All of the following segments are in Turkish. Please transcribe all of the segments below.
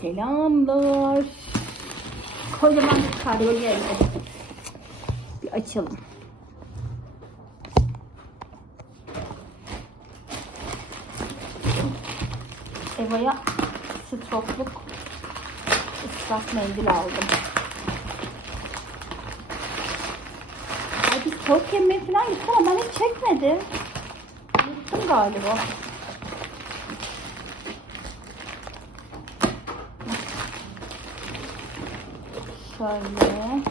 Selamlar. Kocaman bir kargo geldi. Bir açalım. Eva'ya stropluk ıslak mendil aldım. Ay biz tavuk yemeye falan gittik ama ben hiç çekmedim. Unuttum galiba. Şöyle.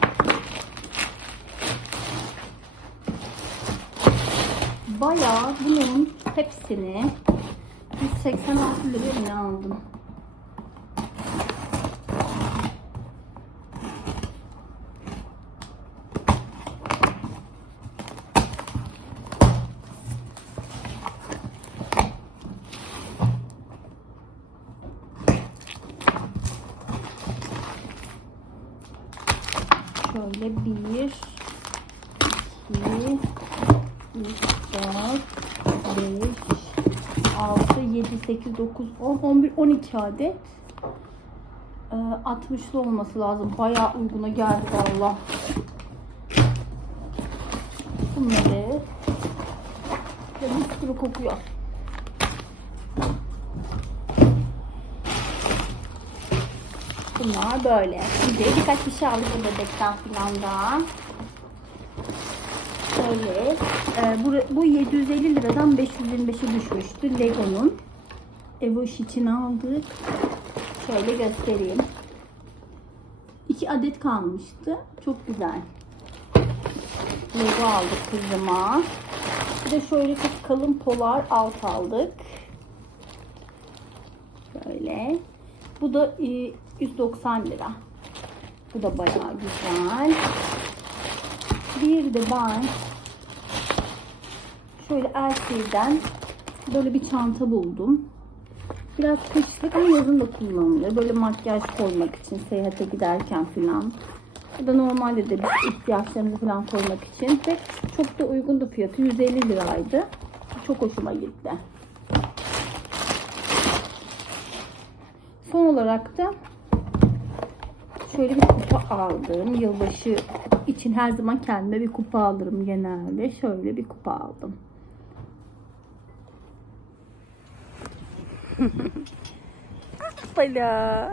Bayağı bunun hepsini 186 liraya aldım? Şöyle bir, iki, üç, dört, beş, altı, yedi, sekiz, dokuz, on, on bir, on iki adet. Ee, 60'lı olması lazım. Bayağı uyguna geldi valla. Bunları bir sürü kokuyor. Bunlar böyle. Şimdi birkaç bir şey aldık bu bebekten filan da. Şöyle. E, bu, bu 750 liradan 525'e düşmüştü Lego'nun. Evoş için aldık. Şöyle göstereyim. İki adet kalmıştı. Çok güzel. Lego aldık kızıma. Bir de şöyle çok kalın polar alt aldık. Böyle. Bu da e, 190 lira. Bu da bayağı güzel. Bir de ben şöyle Elsev'den böyle bir çanta buldum. Biraz kışlık ama yazın da kullanılıyor. Böyle makyaj koymak için seyahate giderken falan. Bu da normalde de biz ihtiyaçlarımızı falan koymak için. Ve çok da uygundu fiyatı. 150 liraydı. Çok hoşuma gitti. Son olarak da şöyle bir kupa aldım. Yılbaşı için her zaman kendime bir kupa alırım genelde. Şöyle bir kupa aldım. Hoppala.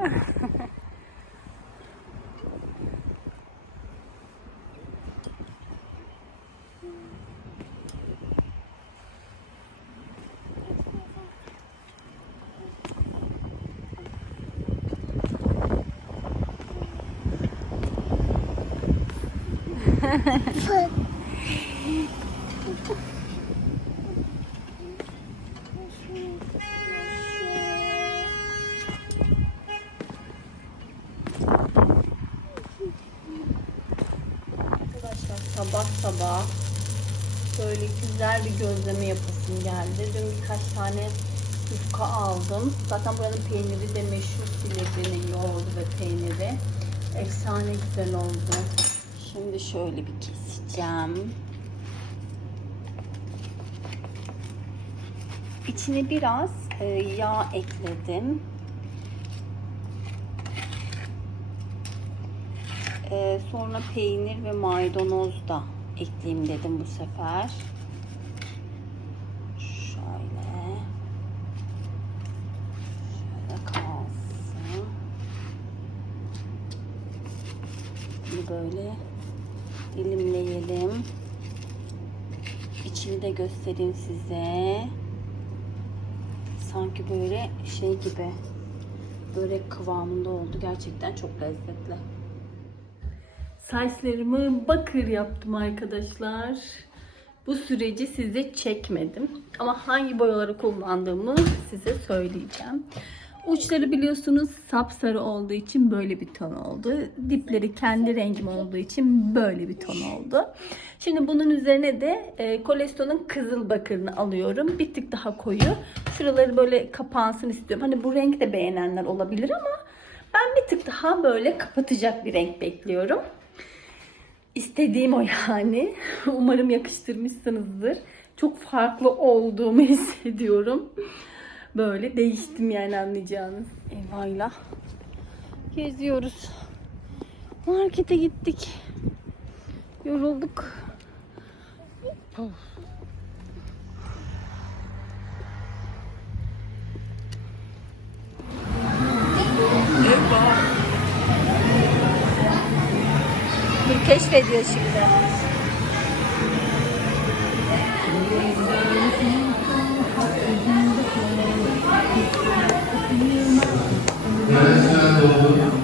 Sabah sabah böyle güzel bir gözleme yapasım geldi. Dün birkaç tane yufka aldım. Zaten buranın peyniri de meşhur Silivri'nin yoğurdu ve peyniri. Efsane güzel oldu. Şimdi şöyle bir keseceğim. İçine biraz e, yağ ekledim. Ee, sonra peynir ve maydanoz da ekleyeyim dedim bu sefer. Şöyle. Şöyle kalsın. Bunu böyle dilimleyelim. İçini de göstereyim size. Sanki böyle şey gibi börek kıvamında oldu. Gerçekten çok lezzetli. Saçlarımı bakır yaptım arkadaşlar. Bu süreci size çekmedim. Ama hangi boyaları kullandığımı size söyleyeceğim. Uçları biliyorsunuz sapsarı olduğu için böyle bir ton oldu. Dipleri kendi rengim olduğu için böyle bir ton oldu. Şimdi bunun üzerine de e, Kolesto'nun kızıl bakırını alıyorum. Bir tık daha koyu. Şuraları böyle kapansın istiyorum. Hani bu renk de beğenenler olabilir ama ben bir tık daha böyle kapatacak bir renk bekliyorum. İstediğim o yani. Umarım yakıştırmışsınızdır. Çok farklı olduğumu hissediyorum. Böyle değiştim yani anlayacağınız. Eva'yla Geziyoruz. Markete gittik. Yorulduk. Dur keşfediyor şimdi. Eva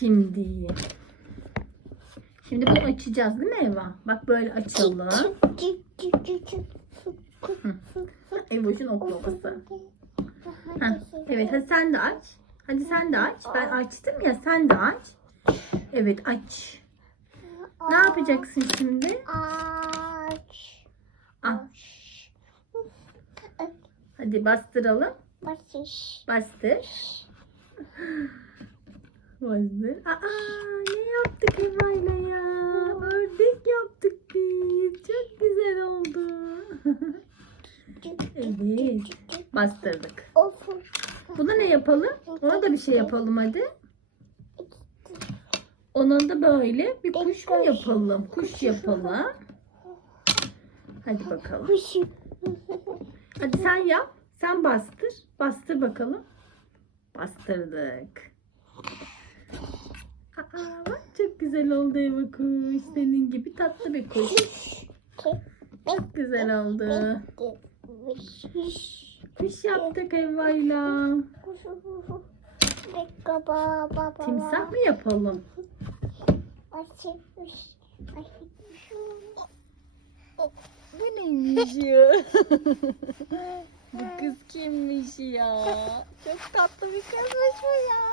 Şimdi. Şimdi bunu açacağız değil mi Eva? Bak böyle açalım. Evoş'un oklavası. Heh, evet hadi sen de aç. Hadi sen de aç. Ben açtım ya sen de aç. Evet aç. Ne yapacaksın şimdi? Aç. Al. Hadi bastıralım. Basış. Bastır. Bastır. Aa ne yaptık Eva'yla ya? Ördek yaptık biz. Çok güzel oldu. evet. Bastırdık. Buna ne yapalım? Ona da bir şey yapalım hadi. Ona da böyle bir kuş mu yapalım? Kuş yapalım. Hadi bakalım. Hadi sen yap. Sen bastır. Bastır bakalım. Bastırdık. Güzel oldu Eva kuş. Senin gibi tatlı bir kuş. Çok güzel oldu. Kuş yaptık Eva'yla. Timsah mı yapalım? Bu neymiş ya? bu kız kimmiş ya? Çok tatlı bir kızmış bu ya.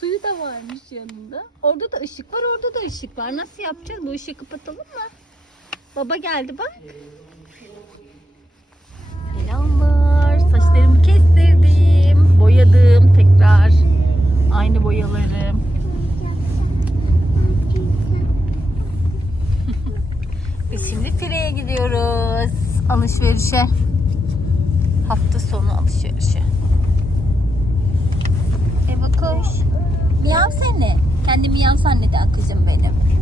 Suyu da varmış yanında. Orada da ışık var, orada da ışık var. Nasıl yapacağız? Bu ışığı kapatalım mı? Baba geldi bak. Selamlar. Saçlarımı kestirdim. Boyadım tekrar. Aynı boyalarım. Biz şimdi Fire'ye gidiyoruz. Alışverişe. Hafta sonu alışverişe. Eva koş. Miyav seni. Kendi miyav zanneder kızım benim.